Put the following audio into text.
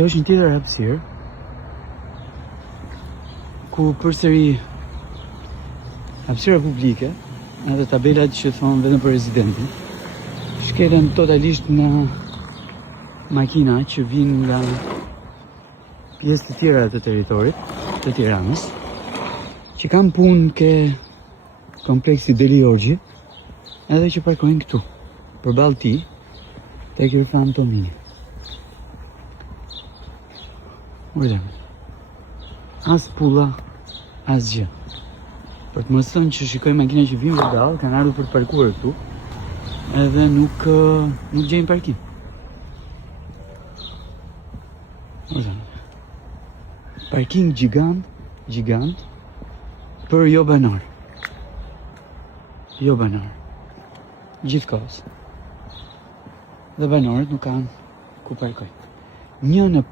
Është një tjetër hapësirë ku përsëri hapësira publike, edhe tabelat që thonë vetëm për rezidentin, shkelen totalisht nga makina që vinë nga pjesë të tjera të territorit të Tiranës, që kanë punë ke kompleksi Deli Orgji, edhe që parkojnë këtu, përballë ti, tek Irfan Tomini. Urdem, as pulla, as gjë. Për të mos thënë që shikoj makina që vinë vërdall, kanë ardhur për të parkuar këtu, edhe nuk gjejnë parkim. Urdem, parking gjigant, për jo banor. Jo banor. Gjithkohës. Dhe banorët nuk kanë ku parkojnë. Një në